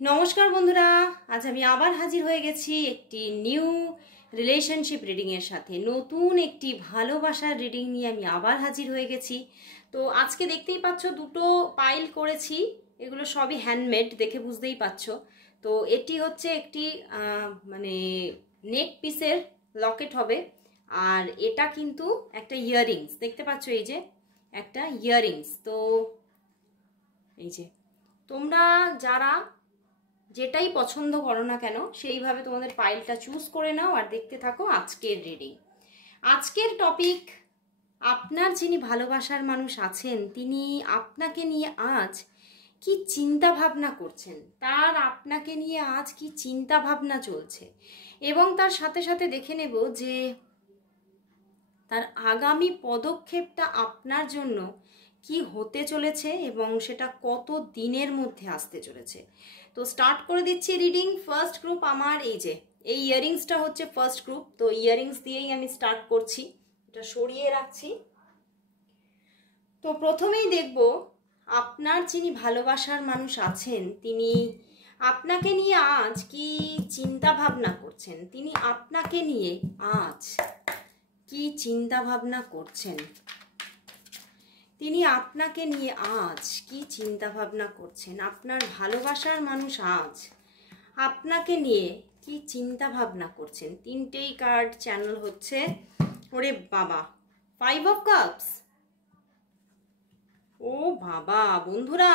নমস্কার বন্ধুরা, আজ আমি আবার হাজির হয়ে গেছি একটি নিউ রিলেশনশিপ রিডিংয়ের সাথে। নতুন একটি ভালোবাসার রিডিং নিয়ে আমি আবার হাজির হয়ে গেছি। তো আজকে দেখতেই পাচ্ছ দুটো পাইল করেছি, এগুলো সবই হ্যান্ডমেড, দেখে বুঝতেই পারছো। তো এটি হচ্ছে একটি মানে নেক পিসের লকেট হবে, আর এটা কিন্তু একটা ইয়াররিংস, দেখতে পাচ্ছ এই যে একটা ইয়াররিংস। তো এই যে তোমরা যারা যেটাই পছন্দ করো না কেন সেইভাবে তোমাদের পাইলটা চুজ করে নাও আর দেখতে থাকো আজকের রিডিং। আজকের টপিক, আপনার যিনি ভালোবাসার মানুষ আছেন তিনি আপনাকে নিয়ে আজ কি চিন্তা ভাবনা করছেন, তার আপনাকে নিয়ে আজ কি চিন্তা ভাবনা চলছে, এবং তার সাথে সাথে দেখে নেব যে তার আগামী পদক্ষেপটা আপনার জন্য কি হতে চলেছে এবং সেটা কত দিনের মধ্যে আসতে চলেছে। তো স্টার্ট করে দিচ্ছি রিডিং। ফার্স্ট গ্রুপ আমার এই যে এই ইয়াররিংসটা হচ্ছে ফার্স্ট গ্রুপ। তো ইয়াররিংস দিয়েই আমি স্টার্ট করছি, এটা সরিয়ে রাখছি। তো প্রথমেই দেখব আপনার যিনি ভালোবাসার মানুষ আছেন তিনি আপনাকে নিয়ে আজ কি চিন্তা ভাবনা করছেন, তিনি আপনাকে নিয়ে আজ কি চিন্তা ভাবনা করছেন, তিনি আপনাকে নিয়ে আজ কি চিন্তা ভাবনা করছেন। আপনার ভালোবাসার মানুষ আজ আপনাকে নিয়ে কি চিন্তা ভাবনা করছেন। তিনটেই কার্ড চ্যানেল হচ্ছে। ওরে বাবা, 5 অফ কাপস। ও বাবা বন্ধুরা,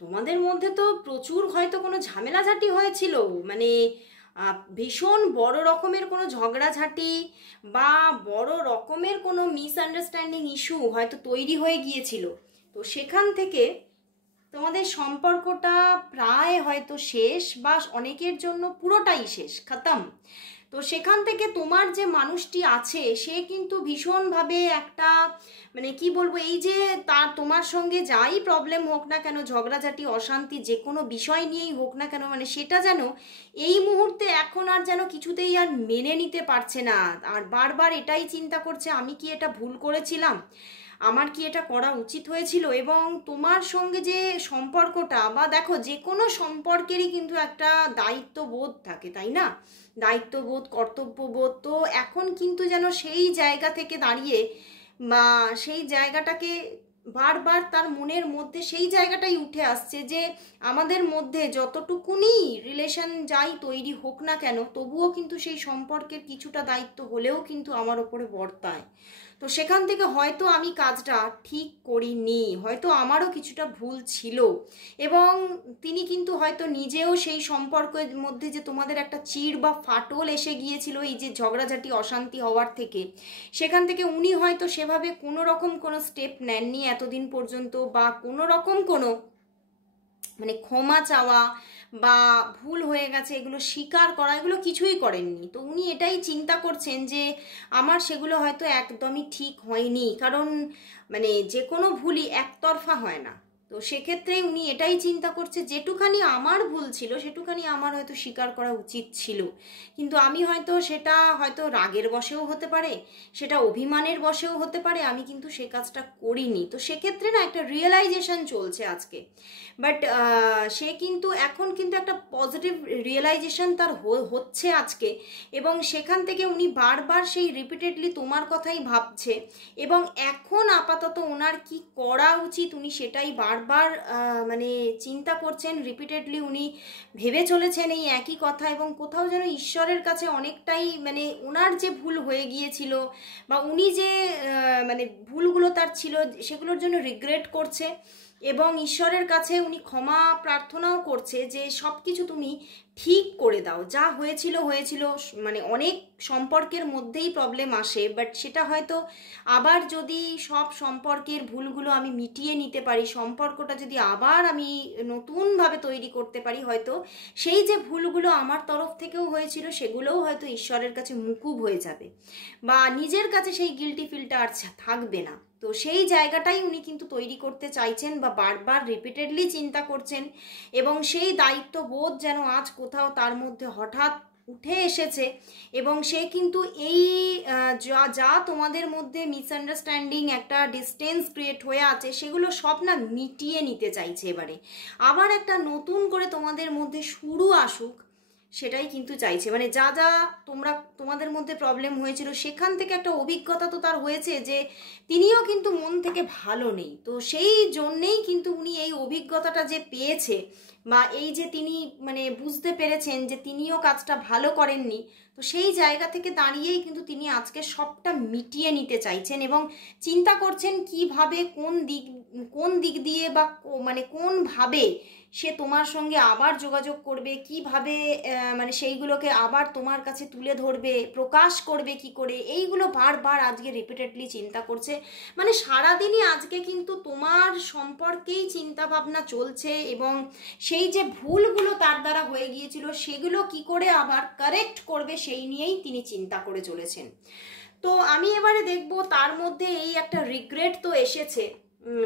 তোমাদের মধ্যে তো প্রচুর হয়তো কোনো ঝামেলাঝাটি হয়েছিল, মানে ভীষণ বড় রকমের কোনো ঝগড়াঝাটি বা বড় রকমের কোনো মিসআন্ডারস্ট্যান্ডিং ইস্যু হয়তো তৈরি হয়ে গিয়েছিল। তো সেখান থেকে তোমাদের সম্পর্কটা প্রায় হয়তো শেষ, বা অনেকের জন্য পুরোটাই শেষ, খতম। তো সেখান থেকে তোমার যে মানুষটি আছে সে কিন্তু ভীষণভাবে একটা মানে কি বলবো, এই যে তার তোমার সঙ্গে যাই প্রবলেম হোক না কেন, ঝগড়াঝাটি অশান্তি যে কোনো বিষয় নিয়েই হোক না কেন, মানে সেটা যেন এই মুহূর্তে এখন আর যেন কিছুতেই আর মেনে নিতে পারছে না, আর বারবার এটাই চিন্তা করছে আমি কি এটা ভুল করেছিলাম, আমার কি এটা করা উচিত হয়েছিল। এবং তোমার সঙ্গে যে সম্পর্কটা, বা দেখো যে কোনো সম্পর্কেরই কিন্তু একটা দায়িত্ববোধ থাকে, তাই না, দায়িত্ববোধ কর্তব্যবোধ। তো এখন কিন্তু যেন সেই জায়গা থেকে দাঁড়িয়ে বা সেই জায়গাটাকে বারবার তার মনের মধ্যে সেই জায়গাটাই উঠে আসছে যে আমাদের মধ্যে যতটুকুনি রিলেশন যাই তৈরি হোক না কেন, তবুও কিন্তু সেই সম্পর্কের কিছুটা দায়িত্ব হলেও কিন্তু আমার ওপরে বর্তায়। তো সেখান থেকে হয়তো আমি কাজটা ঠিক করিনি, হয়তো আমারও কিছুটা ভুল ছিল, এবং তিনি কিন্তু হয়তো নিজেও সেই সম্পর্কের মধ্যে যে তোমাদের একটা চিড় বা ফাটল এসে গিয়েছিল এই যে ঝগড়াঝাটি অশান্তি হওয়ার থেকে, সেখান থেকে উনি হয়তো সেভাবে কোনো রকম কোনো স্টেপ নেননি এতদিন পর্যন্ত, বা কোনো রকম কোনো মানে ক্ষমা চাওয়া বা ভুল হয়ে গেছে এগুলো স্বীকার করা, এগুলো কিছুই করেননি। তো উনি এটাই চিন্তা করছেন যে আমার সেগুলো হয়তো একদমই ঠিক হয়নি, কারণ মানে যে কোনো ভুলই একতরফা হয় না। তো সেক্ষেত্রে উনি এটাই চিন্তা করছে যেটুখানি আমার ভুল ছিল সেটুখানি আমার হয়তো স্বীকার করা উচিত ছিল, কিন্তু আমি হয়তো সেটা হয়তো রাগের বশেও হতে পারে, সেটা অভিমানের বশেও হতে পারে, আমি কিন্তু সে কাজটা করিনি। তো সেক্ষেত্রে না একটা রিয়েলাইজেশন চলছে আজকে, বাট সে কিন্তু এখন কিন্তু একটা পজিটিভ রিয়েলাইজেশন তার হচ্ছে আজকে, এবং সেখান থেকে উনি বারবার সেই রিপিটেডলি তোমার কথাই ভাবছে, এবং এখন আপাতত ওনার কি করা উচিত উনি সেটাই বারবার মানে চিন্তা করছেন, রিপিটেডলি উনি ভেবে চলেছেন এই একই কথা, এবং কোথাও যেন ঈশ্বরের কাছে অনেকটাই মানে ওনার যে ভুল হয়ে গিয়েছিল বা উনি যে মানে ভুলগুলো তার ছিল সেগুলোর জন্য রিগ্রেট করছে, এবং ঈশ্বরের কাছে উনি ক্ষমা প্রার্থনাও করছে যে সব কিছু তুমি ঠিক করে দাও, যা হয়েছিল হয়েছিল। মানে অনেক সম্পর্কের মধ্যেই প্রবলেম আসে, বাট সেটা হয়তো আবার যদি সব সম্পর্কের ভুলগুলো আমি মিটিয়ে নিতে পারি, সম্পর্কটা যদি আবার আমি নতুনভাবে তৈরি করতে পারি, হয়তো সেই যে ভুলগুলো আমার তরফ থেকেও হয়েছিল সেগুলোও হয়তো ঈশ্বরের কাছে মুকুব হয়ে যাবে, বা নিজের কাছে সেই গিল্টি ফিলটা আর থাকবে না। তো সেই জায়গাটাই উনি কিন্তু তৈরি করতে চাইছেন বা বারবার রিপিটেডলি চিন্তা করছেন, এবং সেই দায়িত্ববোধ যেন আজ কোথাও তার মধ্যে হঠাৎ উঠে এসেছে এবং সে কিন্তু এই যা যা তোমাদের মধ্যে মিসআন্ডারস্ট্যান্ডিং, একটা ডিস্টেন্স ক্রিয়েট হয়ে আছে, সেগুলো সব না মিটিয়ে নিতে চাইছে। এবারে আবার একটা নতুন করে তোমাদের মধ্যে শুরু আসুক, সেটাই কিন্তু চাইছে। মানে যা যা তোমাদের মধ্যে প্রবলেম হয়েছিল, সেখান থেকে একটা অভিজ্ঞতা তো তার হয়েছে যে তিনিও কিন্তু মন থেকে ভালো নেই। তো সেই জন্যেই কিন্তু উনি এই অভিজ্ঞতাটা যে পেয়েছে, বা এই যে তিনি মানে বুঝতে পেরেছেন যে তিনিও কাজটা ভালো করেননি, তো সেই জায়গা থেকে দাঁড়িয়েই কিন্তু তিনি আজকে সবটা মিটিয়ে নিতে চাইছেন এবং চিন্তা করছেন কিভাবে, কোন দিক দিয়ে বা মানে কোনভাবে সে তোমার সঙ্গে আবার যোগাযোগ করবে, কিভাবে মানে সেইগুলোকে আবার তোমার কাছে তুলে ধরবে, প্রকাশ করবে কি করে, এইগুলো বারবার আজকে রিপিটেডলি চিন্তা করছে। মানে সারাদিনই আজকে কিন্তু তোমার সম্পর্কেই চিন্তা ভাবনা চলছে এবং সেই যে ভুলগুলো তার দ্বারা হয়ে গিয়েছিল, সেগুলো কি করে আবার কারেক্ট করবে, সেই নিয়েই তিনি চিন্তা করে চলেছেন। তো আমি এবারে দেখব তার মধ্যে এই একটা রিগ্রেট তো এসেছে,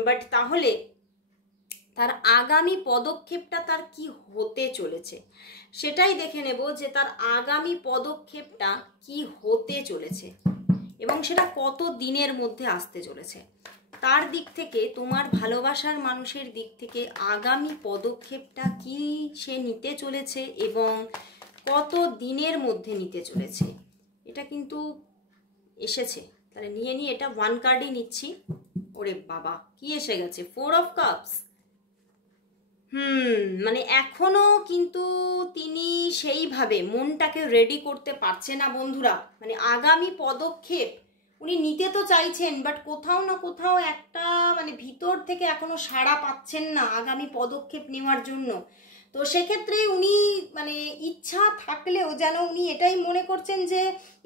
বাট তাহলে তার আগামী পদক্ষেপটা তার কি হতে চলেছে সেটাই দেখে নেব, যে তার আগামী পদক্ষেপটা কি হতে চলেছে এবং সেটা কত দিনের মধ্যে আসতে চলেছে। তার দিক থেকে, তোমার ভালোবাসার মানুষের দিক থেকে আগামী পদক্ষেপটা কি সে নিতে চলেছে এবং কত দিনের মধ্যে নিতে চলেছে, এটা কিন্তু এসেছে। তাহলে নিয়ে নিয়ে এটা 1 কার্ডই নিচ্ছি। ওরে বাবা, কি এসে গেছে? 4 অফ কাপস। মানে এখনো কিন্তু তিনি সেইভাবে মনটাকে রেডি করতে পারছে না বন্ধুরা। মানে আগামী পদক্ষেপ উনি নিতে তো চাইছেন, বাট কোথাও না কোথাও একটা মানে ভিতর থেকে এখনো সাড়া পাচ্ছেন না আগামী পদক্ষেপ নেওয়ার জন্য। তো সেক্ষেত্রে উনি মানে ইচ্ছা থাকলেও যেন উনি এটাই মনে করছেন, যে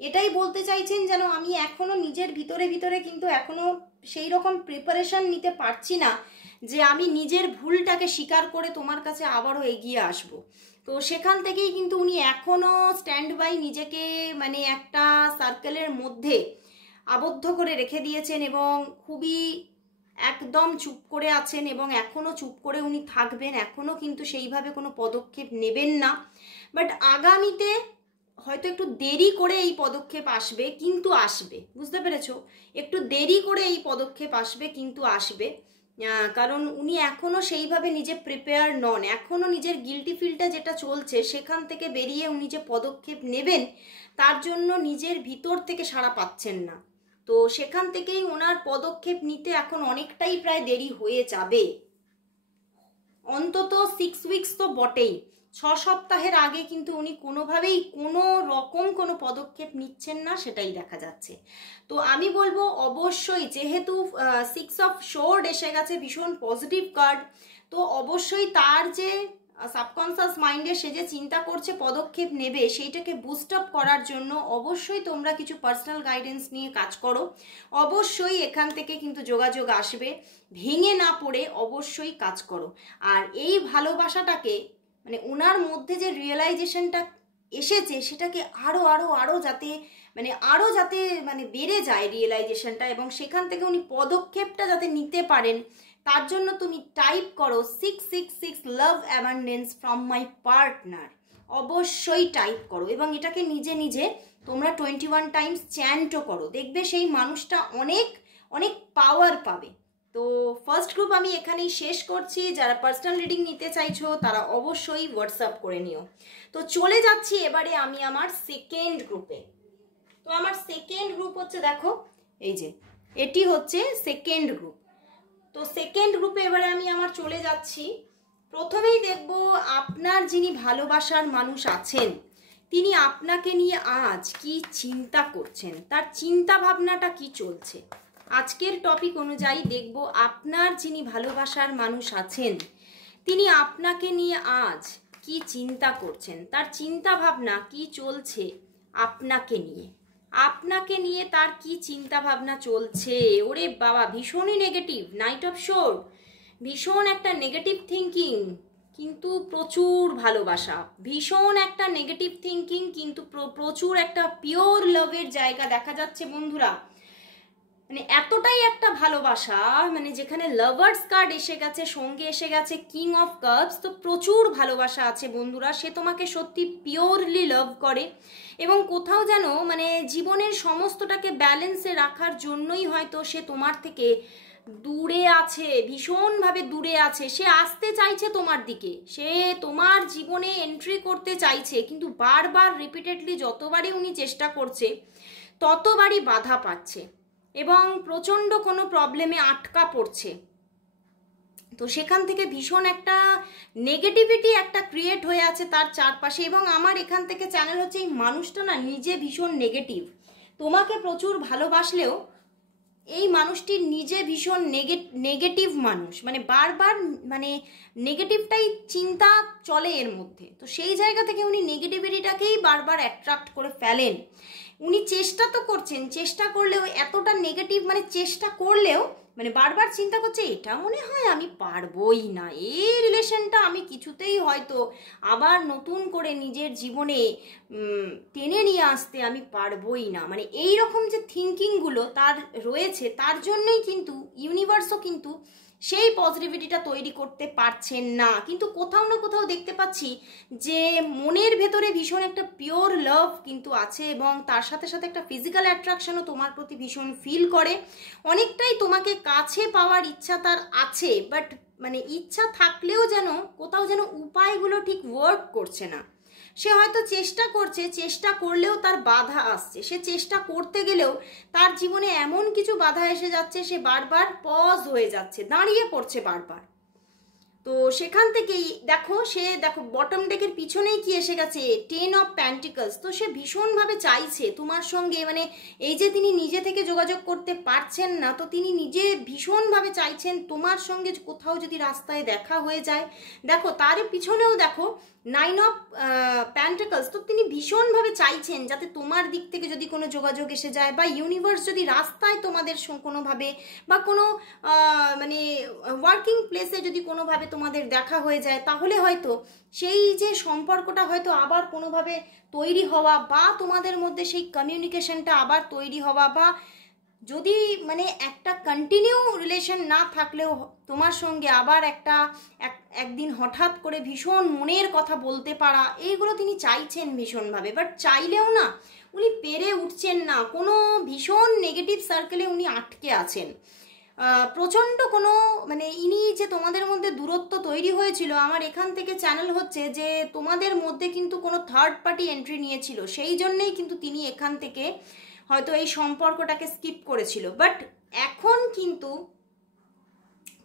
এটাই বলতে চাইছেন যেন আমি এখনো নিজের ভিতরে ভিতরে কিন্তু এখনো সেই রকম প্রিপারেশন নিতে পারছি না যে আমি নিজের ভুলটাকে স্বীকার করে তোমার কাছে আবারও এগিয়ে আসব। তো সেখান থেকেই কিন্তু উনি এখনও স্ট্যান্ড বাই নিজেকে মানে একটা সার্কেলের মধ্যে আবদ্ধ করে রেখে দিয়েছেন এবং খুবই একদম চুপ করে আছেন এবং এখনও চুপ করে উনি থাকবেন, এখনও কিন্তু সেইভাবে কোনো পদক্ষেপ নেবেন না। বাট আগামীতে হয়তো একটু দেরি করে এই পদক্ষেপ আসবে, কিন্তু আসবে। বুঝতে পেরেছো? একটু দেরি করে এই পদক্ষেপ আসবে, কিন্তু আসবে। কারণ উনি এখনও সেইভাবে নিজে প্রিপেয়ার নন। এখনও নিজের গিল্টি ফিলটা যেটা চলছে সেখান থেকে বেরিয়ে উনি যে পদক্ষেপ নেবেন, তার জন্য নিজের ভিতর থেকে সাড়া পাচ্ছেন না। তো সেখান থেকেই ওনার পদক্ষেপ নিতে এখন অনেকটাই প্রায় দেরি হয়ে যাবে। অন্তত 6 উইকস তো বটেই, 6 সপ্তাহের আগে কিন্তু উনি কোনোভাবেই কোনো রকম কোনো পদক্ষেপ নিচ্ছেন না, সেটাই দেখা যাচ্ছে। তো আমি বলবো অবশ্যই, যেহেতু 6 অফ সোর্ড এসে গেছে, ভীষণ পজিটিভ কার্ড, তো অবশ্যই তার যে সাবকনসিয়াস মাইন্ডে সে যে চিন্তা করছে পদক্ষেপ নেবে, সেইটাকে বুস্ট আপ করার জন্য অবশ্যই তোমরা কিছু পার্সোনাল গাইডেন্স নিয়ে কাজ করো। অবশ্যই এখান থেকে কিন্তু যোগাযোগ আসবে, ভেঙে না পড়ে অবশ্যই কাজ করো। আর এই ভালোবাসাটাকে মানে ওনার মধ্যে যে রিয়েলাইজেশনটা এসেছে, সেটাকে আরও যাতে মানে বেড়ে যায় রিয়েলাইজেশনটা, এবং সেখান থেকে উনি পদক্ষেপটা যাতে নিতে পারেন, তার জন্য তুমি টাইপ করো 666 লাভ অ্যাবান্ডেন্স ফ্রম মাই পার্টনার। অবশ্যই টাইপ করো এবং এটাকে নিজে নিজে তোমরা 21 টাইমস চ্যান্টও করো, দেখবে সেই মানুষটা অনেক অনেক পাওয়ার পাবে। তো ফার্স্ট গ্রুপ আমি এখানেই শেষ করছি। যারা পার্সোনাল রিডিং নিতে চাইছো তারা অবশ্যই হোয়াটসঅ্যাপ করে নিও। তো চলে যাচ্ছি এবারে আমি আমার সেকেন্ড গ্রুপে। তো আমার সেকেন্ড গ্রুপ হচ্ছে, দেখো এই যে এটি হচ্ছে সেকেন্ড গ্রুপ। তো সেকেন্ড গ্রুপে এবারে আমি আমার চলে যাচ্ছি। প্রথমেই দেখব আপনার যিনি ভালোবাসার মানুষ আছেন, তিনি আপনাকে নিয়ে আজ কি চিন্তা করছেন, তার চিন্তা ভাবনাটা কি চলছে। আজকের টপিক অনুযায়ী দেখব আপনার যিনি ভালোবাসার মানুষ আছেন, তিনি আপনাকে নিয়ে আজ কি চিন্তা করছেন, তার চিন্তা ভাবনা কি চলছে আপনাকে নিয়ে তার কি চিন্তা ভাবনা চলছে। ওরে বাবা, ভীষণই নেগেটিভ। নাইট অফ সোর্ড, ভীষণ একটা নেগেটিভ থিঙ্কিং, কিন্তু প্রচুর ভালোবাসা। ভীষণ একটা নেগেটিভ থিঙ্কিং, কিন্তু প্রচুর একটা পিওর লাভের জায়গা দেখা যাচ্ছে বন্ধুরা। মানে এতটাই একটা ভালোবাসা, মানে যেখানে লাভার্স কার্ড এসে গেছে, সঙ্গে এসে গেছে কিং অফ কাপস, তো প্রচুর ভালোবাসা আছে বন্ধুরা। সে তোমাকে সত্যি পিওরলি লাভ করে এবং কোথাও যেন মানে জীবনের সমস্তটাকে ব্যালেন্সে রাখার জন্যই হয়তো সে তোমার থেকে দূরে আছে, ভীষণভাবে দূরে আছে। সে আসতে চাইছে তোমার দিকে, সে তোমার জীবনে এন্ট্রি করতে চাইছে, কিন্তু বারবার রিপিটেডলি যতবারই উনি চেষ্টা করছে ততবারই বাধা পাচ্ছে এবং প্রচণ্ড কোনো প্রবলেমে আটকা পড়ছে। তো সেখান থেকে ভীষণ একটা নেগেটিভিটি একটা ক্রিয়েট হয়ে আছে তার চারপাশে। এবং আমার এখান থেকে চ্যানেল হচ্ছে এই মানুষটা না নিজে ভীষণ নেগেটিভ, তোমাকে প্রচুর ভালোবাসলেও এই মানুষটি নিজে ভীষণ নেগেটিভ মানুষ, মানে বারবার মানে নেগেটিভটাই চিন্তা চলে এর মধ্যে। তো সেই জায়গা থেকে উনি নেগেটিভিটিটাকেই বারবার অ্যাট্রাক্ট করে ফেলেন। উনি চেষ্টা তো করছেন, চেষ্টা করলেও এতটা নেগেটিভ, মানে চেষ্টা করলেও মানে বারবার চিন্তা করছে এটা মনে হয় আমি পারবই না, এই রিলেশনটা আমি কিছুতেই হয়তো আবার নতুন করে নিজের জীবনে টেনে নিয়ে আসতে আমি পারবই না, মানে এই রকম যে থিঙ্কিংগুলো তার রয়েছে, তার জন্যই কিন্তু ইউনিভার্সও কিন্তু সেই পজিটিভিটিটা তৈরি করতে পারছেন না। কিন্তু কোথাও না কোথাও দেখতে পাচ্ছি যে মনের ভেতরে ভীষণ একটা পিওর লাভ কিন্তু আছে এবং তার সাথে সাথে একটা ফিজিক্যাল অ্যাট্রাকশনও তোমার প্রতি ভীষণ ফিল করে। অনেকটাই তোমাকে কাছে পাওয়ার ইচ্ছা তার আছে, বাট মানে ইচ্ছা থাকলেও যেন কোথাও যেন উপায়গুলো ঠিক ওয়ার্ক করছে না। সে হয়তো চেষ্টা করছে, চেষ্টা করলেও তার বাধা আসছে, সে চেষ্টা করতে গেলেও তার জীবনে এমন কিছু বাধা এসে যাচ্ছে, সে বারবার পজ হয়ে যাচ্ছে, দাঁড়িয়ে পড়ছে বারবার। তো সেখান থেকেই দেখো বটম ডেকের পিছনেই কি এসে গেছে, 10 অফ প্যান্টিকলস। তো সে ভীষণভাবে চাইছে তোমার সঙ্গে, মানে এই যে তিনি নিজে থেকে যোগাযোগ করতে পারছেন না, তো তিনি নিজে ভীষণভাবে চাইছেন তোমার সঙ্গে কোথাও যদি রাস্তায় দেখা হয়ে যায়। দেখো তার পিছনেও দেখো 9 অফ প্যান্টিকলস। তো তিনি ভীষণভাবে চাইছেন যাতে তোমার দিক থেকে যদি কোনো যোগাযোগ এসে যায়, বা ইউনিভার্স যদি রাস্তায় তোমাদের কোনোভাবে বা কোনো মানে ওয়ার্কিং প্লেসে যদি কোনোভাবে তোমাদের দেখা হয়ে যায়, তাহলে হয়তো সেই যে সম্পর্কটা হয়তো আবার কোনোভাবে তৈরি হওয়া, বা তোমাদের মধ্যে সেই কমিউনিকেশনটা আবার তৈরি হওয়া, বা যদি মানে একটা কন্টিনিউ রিলেশন না থাকলেও তোমার সঙ্গে আবার একদিন হঠাৎ করে ভীষণ মনের কথা বলতে পারা, এইগুলো তিনি চাইছেন ভীষণভাবে। বাট চাইলেও না উনি পেরে উঠছেন না, কোনো ভীষণ নেগেটিভ সার্কেলে উনি আটকে আছেন। প্রচণ্ড কোনো মানে ইনি যে তোমাদের মধ্যে দূরত্ব তৈরি হয়েছিল, আমার এখান থেকে চ্যানেল হচ্ছে যে তোমাদের মধ্যে কিন্তু কোনো থার্ড পার্টি এন্ট্রি নিয়েছিল, সেই জন্যেই কিন্তু তিনি এখান থেকে হয়তো এই সম্পর্কটাকে স্কিপ করেছিল। বাট এখন কিন্তু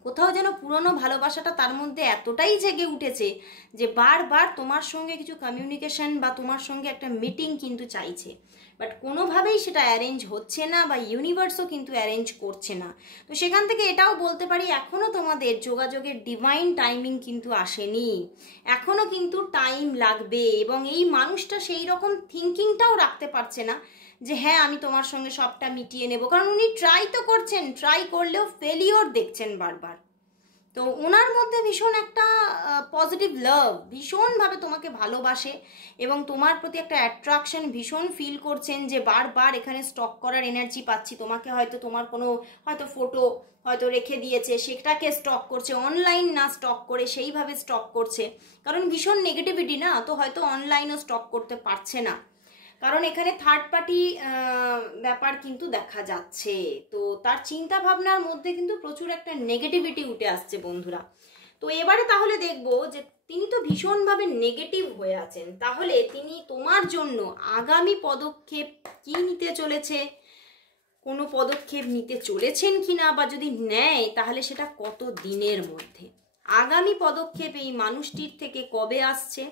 কোথাও যেন পুরনো ভালোবাসাটা তার মধ্যে এতটাই জেগে উঠেছে যে বারবার তোমার সঙ্গে কিছু কমিউনিকেশন বা তোমার সঙ্গে একটা মিটিং কিন্তু চাইছে, বাট কোনোভাবেই সেটা অ্যারেঞ্জ হচ্ছে না, বা ইউনিভার্সও কিন্তু অ্যারেঞ্জ করছে না। তো সেখান থেকে এটাও বলতে পারি এখনও তোমাদের যোগাযোগের ডিভাইন টাইমিং কিন্তু আসেনি, এখনও কিন্তু টাইম লাগবে। এবং এই মানুষটা সেই রকম থিঙ্কিংটাও রাখতে পারছে না যে হ্যাঁ আমি তোমার সঙ্গে সবটা মিটিয়ে নেব, কারণ উনি ট্রাই তো করছেন, ট্রাই করলেও ফেলিওর দেখছেন বারবার। তো ওনার মধ্যে ভীষণ একটা পজিটিভ লাভ, ভীষণভাবে তোমাকে ভালোবাসে এবং তোমার প্রতি একটা অ্যাট্রাকশন ভীষণ ফিল করছেন, যে বারবার এখানে স্টক করার এনার্জি পাচ্ছি তোমাকে। হয়তো তোমার কোনো হয়তো ফটো হয়তো রেখে দিয়েছে, সেটাকে স্টক করছে, অনলাইন না স্টক করে সেইভাবে স্টক করছে, কারণ ভীষণ নেগেটিভিটি না, তো হয়তো অনলাইনও স্টক করতে পারছে না, কারণ এখানে থার্ড পার্টি ব্যাপার কিন্তু দেখা যাচ্ছে। তো তার চিন্তা ভাবনার মধ্যে কিন্তু প্রচুর একটা নেগেটিভিটি উঠে আসছে বন্ধুরা। তো এবারে তাহলে দেখবো যে তিনি তো ভীষণভাবে নেগেটিভ হয়ে আছেন, তাহলে তিনি তোমার জন্য আগামী পদক্ষেপ কি নিতে চলেছে, কোনো পদক্ষেপ নিতে চলেছেন কিনা, বা যদি নেয় তাহলে সেটা কত দিনের মধ্যে, আগামী পদক্ষেপ এই মানুষটির থেকে কবে আসছে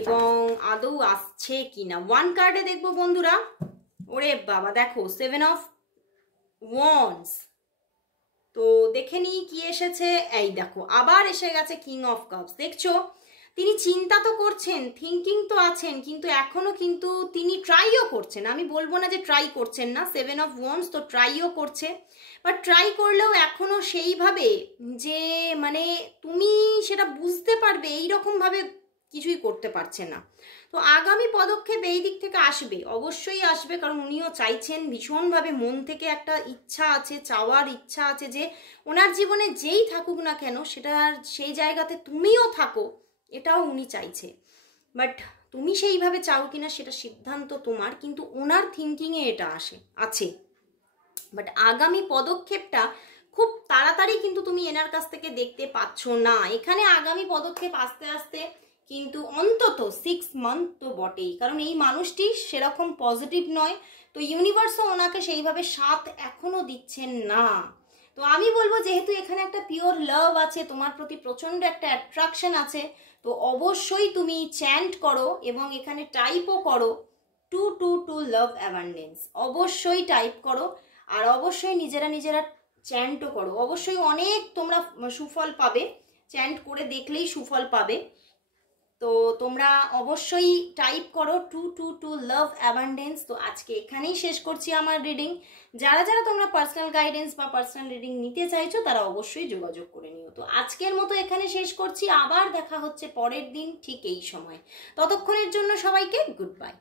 এবং আদৌ আসছে কিনা। 1 কার্ডে দেখবো বন্ধুরা, ওরে বাবা দেখো 7 অফ ওয়ান্ডস। তো দেখে নিই কি এসেছে, এই দেখো আবার এসে গেছে কিং অফ কাপস। দেখছো তিনি চিন্তা তো করছেন, থিঙ্কিং তো আছেন, কিন্তু এখনো কিন্তু তিনি ট্রাইও করছেন, আমি বলবো না যে ট্রাই করছেন না। 7 অফ ওয়ান্ডস তো ট্রাইও করছে, বাট ট্রাই করলেও এখনো সেইভাবে যে মানে তুমি সেটা বুঝতে পারবে এইরকমভাবে কিছুই করতে পারছে না। তো আগামী পদক্ষেপ এই দিক থেকে আসবে, অবশ্যই আসবে, কারণ উনিও চাইছেন ভীষণভাবে, মন থেকে একটা ইচ্ছা আছে, চাওয়ার ইচ্ছা আছে যে ওনার জীবনে যেই থাকুক না কেন সেটা সেই জায়গাতে তুমিও থাকো, এটাও উনি চাইছে। বাট তুমি সেইভাবে চাও কিনা সেটা সিদ্ধান্ত তোমার, কিন্তু ওনার থিঙ্কিংয়ে এটা আছে। বাট আগামী পদক্ষেপটা খুব তাড়াতাড়ি কিন্তু তুমি এনার কাছ থেকে দেখতে পাচ্ছ না। এখানে আগামী পদক্ষেপ আস্তে আস্তে, কিন্তু অন্তত 6 মান্থ তো বটেই, কারণ এই মানুষটি সেরকম পজিটিভ নয়, তো ইউনিভার্সও ওনাকে সেইভাবে সাথ এখনো দিচ্ছেন না। তো আমি বলবো যেহেতু এখানে একটা পিওর লাভ আছে, তোমার প্রতি প্রচন্ড একটা অ্যাট্রাকশন আছে, তো অবশ্যই তুমি চ্যান্ট করো এবং এখানে টাইপও করো 222 লাভ অ্যাবান্ডেন্স, অবশ্যই টাইপ করো। আর অবশ্যই নিজেরা চ্যান্টও করো, অবশ্যই অনেক তোমরা সুফল পাবে, চ্যান্ট করে দেখলেই সুফল পাবে। তো তোমরা অবশ্যই টাইপ করো 222 লাভ অ্যাবান্ডেন্স। তো আজকে এখানেই শেষ করছি আমার রিডিং। যারা তোমরা পার্সোনাল গাইডেন্স বা পার্সোনাল রিডিং নিতে চাইছো তারা অবশ্যই যোগাযোগ করে নিও। তো আজকের মতো এখানে শেষ করছি, আবার দেখা হচ্ছে পরের দিন ঠিক এই সময়। ততক্ষণের জন্য সবাইকে গুড বাই।